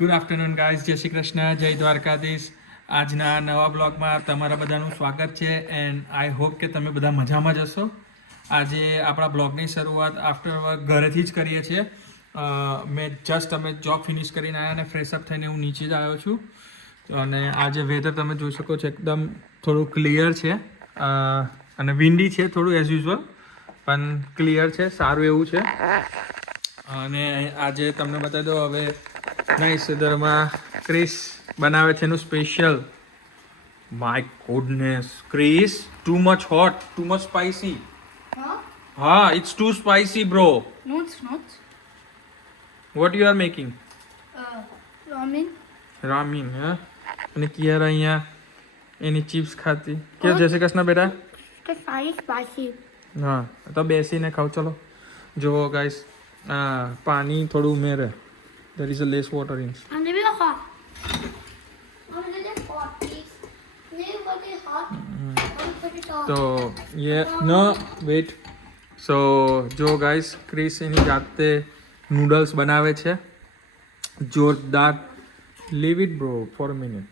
Good afternoon guys, જય શ્રી કૃષ્ણ, જય દ્વારકાધીશ. આજના નવા બ્લોગમાં તમારા બધાનું સ્વાગત છે એન્ડ આઈ હોપ કે તમે બધા મજામાં જ હશો. આજે આપણા બ્લોગની શરૂઆત આફ્ટર વર્ક ઘરેથી જ કરીએ છીએ. અમે જોબ ફિનિશ કરીને આવ્યા અને ફ્રેશઅપ થઈને હું નીચે જ આવ્યો છું. અને આજે વેધર તમે જોઈ શકો છો એકદમ થોડું ક્લિયર છે અને વિન્ડી છે થોડું એઝ યુઝ્યુઅલ, પણ ક્લિયર છે, સારું એવું છે. અને આજે તમને બતાવી દો હવે નહીં સુધરમાં ક્રિસ બનાવે છે એનું special. My goodness Chris, too much hot, too much spicy. હા, it's too spicy bro. No, it's not. What you are making? Ramen. Ramen. હા, અને કિયાર અહીંયા એની ચિપ્સ ખાતી. કે જય શ્રી કૃષ્ણ બેટા. It's very spicy. હા, તો બેસીને ખાવ. ચલો જુઓ ગાઈસ, પાણી થોડું ઉમેરે. There is a less water in. And maybe a hot. I'm gonna get hot, please. Maybe what is hot? I'll put it on. તો no wait. સો જો ગાઈસ, ક્રિસ એની જાતે નૂડલ્સ બનાવે છે. જોરદાર. Leave it bro for a minute.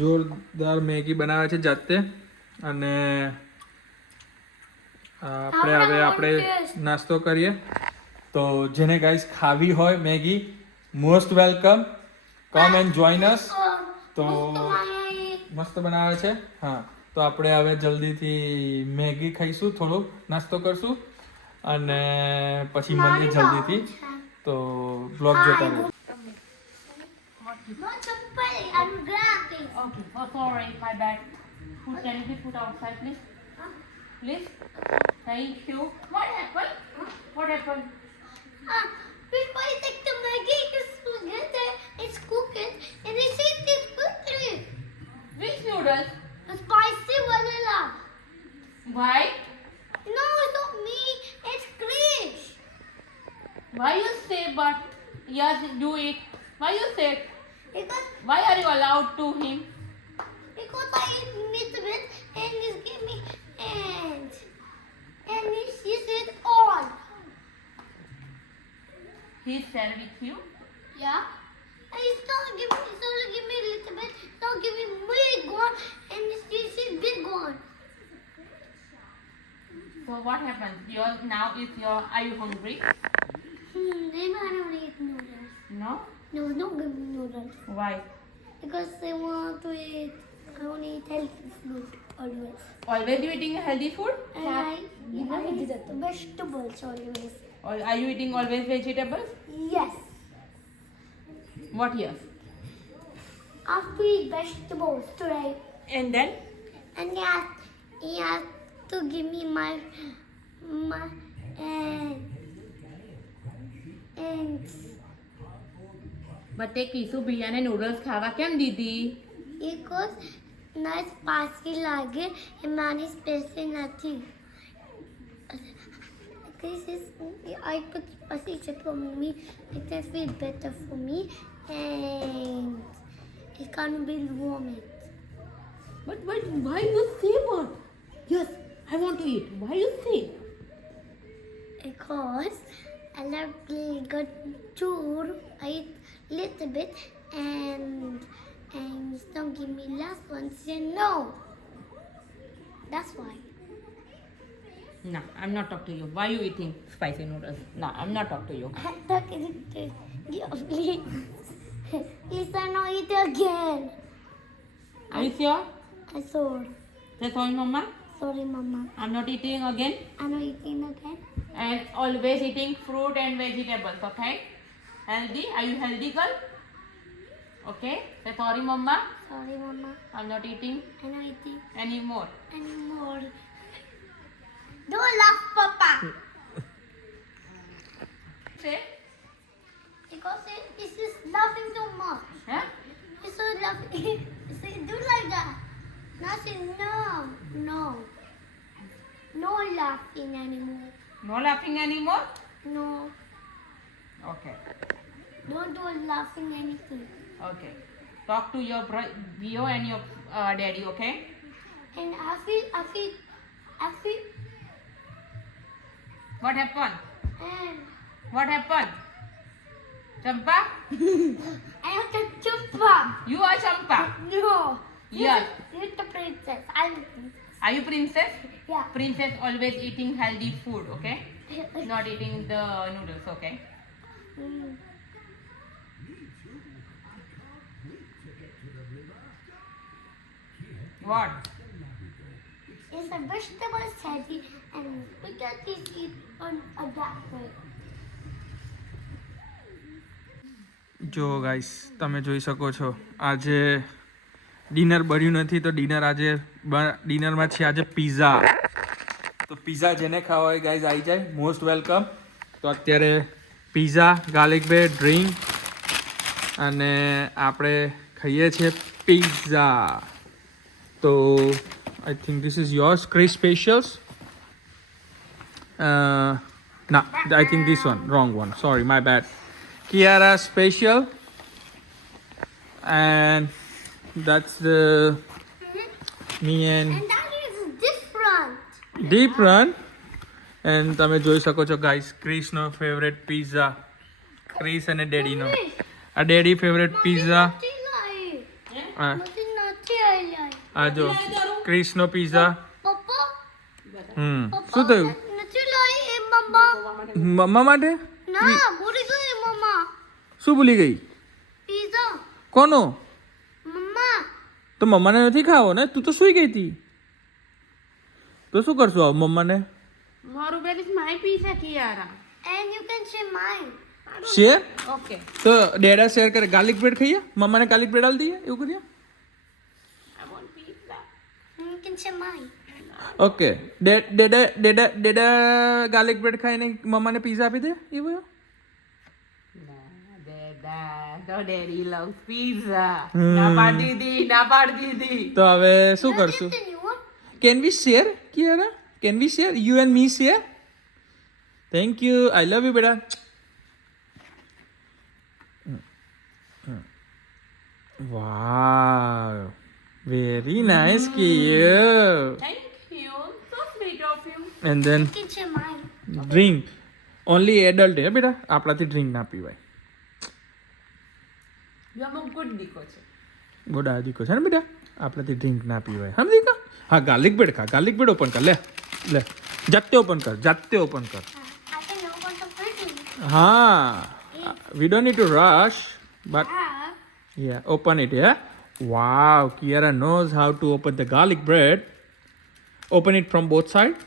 જોરદાર Maggi બનાવે છે જાતે. અને આપણે નાસ્તો કરીએ. તો જેને ગાઈસ ખાવી હોય Maggi, most welcome, come and join us. તો મસ્ત બનાવે છે. હા, તો આપણે હવે જલ્દીથી મેગી ખાઈશું, થોડું નાસ્તો કરશું અને પછી મળીએ જલ્દીથી. તો બ્લોગ જોતા રહો. I'm grabbing. Okay. Oh, sorry, my bad. Can you please put outside, please? Please. Thank you. What happened? What happened? Before you take the Maggi, it's cooking, and they say this quickly. Which noodles? The spicy vanilla. Why? No, it's not me. It's Chris. Why you say but yes, do it? Why you say? Because Why are you allowed to him? I eat meat with and just give me and he said all. He share with you. Yeah. And he's not give me a little bit. Now give me big one and he said big one. So what happens? Are you hungry? Then I don't eat noodles. No. No, don't give me noodles. Why? Because I want to eat. I want to eat healthy food always. Always you eating healthy food? And I eat vegetables always. Or are you eating always vegetables? Yes. What yes? I have to eat vegetables today. And then? And he has to give me my and but તે કીસુ ભૈયાને noodles ખાવા કેમ દીધી? because nice spicy લાગે એ મારી સ્પેસી નથી. This is I put spicy chip for me. It will feel better for me and it can't be vomit. But why you say what? Yes, I want to eat. Why you say? Because I love good chur. I eat little bit and don't give me last one. Say no. That's why. No, I'm not talking to you. Why you eating spicy noodles? No, I'm not talking to you. Please. Please, I not eat again. Are you sure? I sorry. Say sorry, Mama. Sorry, Mama. I'm not eating again. I'm not eating again. And always eating fruit and vegetables, okay? Healthy? Are you healthy, girl? Okay? Say sorry, Mama. Sorry, Mama. I'm not eating I'm not eating anymore. anymore. Don't laugh, Papa. Say? Because it's just laughing too much. Huh? It's so laughing. Say, do like that. Now say no. No. No laughing anymore. No laughing anymore? No. Okay. Don't do laughing anything. Okay. Talk to your Vio and your daddy, okay? And I feel What happened? and What happened? Champa? I have to Champa. You are Champa. No. Yes. You're the princess. I'm the princess. Are you princess? Yeah. Princess always eating healthy food, okay? Not eating the noodles, okay? Mm. What? Is the vegetable healthy and spaghetti is eat on a dark way. જો guys તમે જોઈ શકો છો આજે dinner બન્યું નથી તો ડિનરમાં છે આજે પિઝા તો પિઝા જેને ખાવા હોય ગાઈઝ આવી જાય મોસ્ટ વેલકમ તો અત્યારે પિઝા ગાર્લિક બ્રેડ ડ્રિંક અને આપણે ખાઈએ છીએ પિઝા તો I think this is yours Chris specials ના I think this one wrong one sorry my bad Kiara special and that's the me and And that is different. different and તમે જોઈ શકો છો ગાઈસ ક્રિસનો ફેવરેટ પિઝા ક્રિસ અને ડેડીનો આ daddy favourite pizza Nothing like. આ Nothing I like. આ જો ક્રિસનો pizza Papa. શું થયું Nothing like Mama. મમ્મા માટે ના ભૂલી ગઈ મમ્મા શું ભૂલી ગઈ પીઝા કોનો મમ્મા તો મમ્માને નથી ખાવો ને તું તો સૂઈ ગઈ હતી તો શું કરશું આવ મમ્માને Marubel is my pizza, Kiara. and you can share mine. Share Okay. તો ડેડા શેર કરે ગાર્લિક બ્રેડ ખાઈએ મમ્માને ગાર્લિક બ્રેડ આલી દઈએ એવું કરીએ I want pizza. And you can share mine. Okay ડેડા ગાર્લિક બ્રેડ ખાઈને મમ્માને પિઝા આપી દે એવું The daddy loves pizza. Hmm. ના પાડી દીધી, ના પાડી દીધી. તો હવે શું Now કરશું get the new one. Can we share Kiara can we share you and me share thank you I love you બેટા wow very nice Kiara Thank you. So sweet of you. And then You can share mine. Drink only adult hey બેટા આપણાથી drink ના પીવાય You are a good દીકો છે. ગોડા દીકો છે ને બેટા આપણાથી ડ્રિંક ના પીવાય સમજી કા હા ગાર્લિક બ્રેડ ખા ગાર્લિક બ્રેડ ઓપન કર લે લે જાતે ઓપન કર I can open the fridge. હા we don't need to rush but Ah, yeah open it yeah wow Kiara knows how to open the garlic bread open it from both sides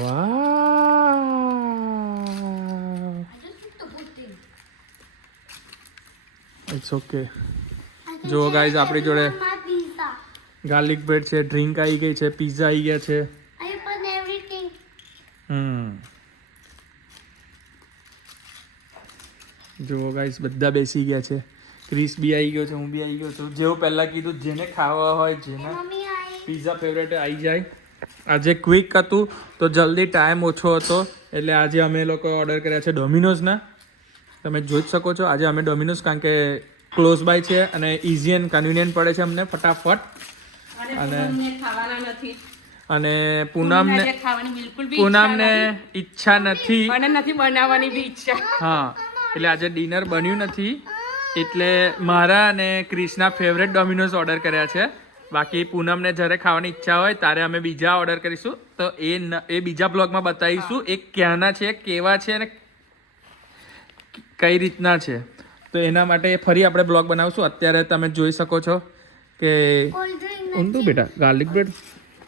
wow I just took the good thing. it's okay I can જો share guys આપણી જોડે my pizza. Garlic bread છે drink આવી ગઈ છે pizza આવી ગયા છે I open everything. જુઓ ગાઈસ બધા બેસી ગયા છે ક્રિસ બી આવી ગયો છે હું બી આવી ગયો છું જેવું પહેલાં કીધું જેને ખાવા હોય જેના Mommy, I પિઝા ફેવરેટ આવી જાય આજે ક્વિક હતું તો જલ્દી ટાઈમ ઓછો હતો એટલે આજે અમે લોકો ઓર્ડર કર્યા છે ડોમિનોઝના તમે જોઈ જ શકો છો આજે અમે ડોમિનોઝ કારણ કે ક્લોઝ બાય છે અને ઇઝી એન્ડ કન્વિનિયન્ટ પડે છે અમને ફટાફટ અને પૂનમને ખાવાના નથી. અને પૂનમને પૂનમને આજે ખાવાની બિલકુલ બી ઈચ્છા પૂનમને નથી. ઈચ્છા નથી અને નથી બનાવવાની બી ઈચ્છા. હા એટલે આજે ડિનર બન્યું નથી એટલે મારા અને ક્રિસના ફેવરેટ ડોમિનોઝ ઓર્ડર કર્યા છે બાકી પૂનમને જ્યારે ખાવાની ઈચ્છા હોય ત્યારે અમે બીજા ઓર્ડર કરીશું તો એ બીજા બ્લોગમાં બતાવીશું એ ક્યાંના છે કેવા છે અને કઈ રીતના છે તો એના માટે ફરી આપણે બ્લોગ બનાવશું અત્યારે તમે જોઈ શકો છો કે cold drink. ઊંધું બેટા garlic bread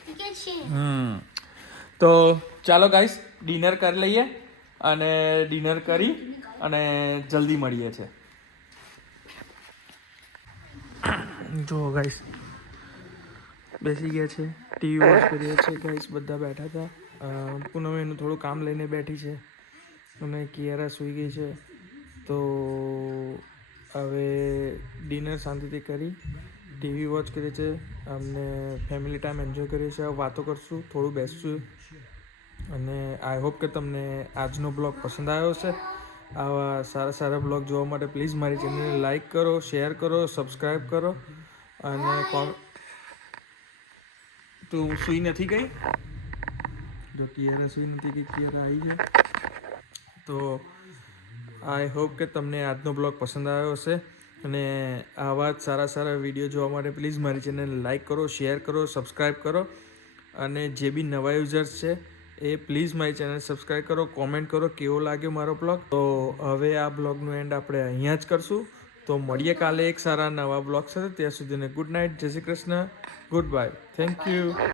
You can share. તો ચાલો ગાઈસ ડિનર કરી લઈએ અને ડિનર કરી અને જલ્દી મળીએ છે જો ગાઈસ બેસી ગયા છે ટીવી વોચ કરીએ છીએ ગાઈસ બધા બેઠા હતા પૂનમ એનું થોડું કામ લઈને બેઠી છે અને કિયારા સૂઈ ગઈ છે તો હવે ડિનર શાંતિથી કરી ટીવી વોચ કરીએ છીએ અમને ફેમિલી ટાઈમ એન્જોય કરીએ છીએ હવે વાતો કરશું થોડું બેસશું અને આઈ હોપ કે તમને આજનો બ્લોગ પસંદ આવ્યો હશે આવા સારા સારા બ્લોગ જોવા માટે પ્લીઝ મારી ચેનલને લાઈક કરો શેર કરો સબસ્ક્રાઈબ કરો અને તું સૂઈ નથી ગઈ જો કિયારા સૂઈ નથી ગઈ કિયારા આવી જાય તો આઈ હોપ કે તમને આજનો બ્લોગ પસંદ આવ્યો હશે અને આવા જ સારા સારા વિડીયો જોવા માટે પ્લીઝ મારી ચેનલને લાઇક કરો, શેર કરો, સબસ્ક્રાઈબ કરો અને જે બી નવા યુઝર્સ છે એ પ્લીઝ મારી ચેનલ સબસ્ક્રાઈબ કરો, કોમેન્ટ કરો કેવો લાગ્યો મારો બ્લોગ. તો હવે આ બ્લોગનું એન્ડ આપણે અહીંયા જ કરશું. તો મળીએ કાલે એક સારા નવા બ્લોગ સાથે. ત્યાં સુધીને ગુડ નાઇટ, જય Shri Krishna, good bye, thank you.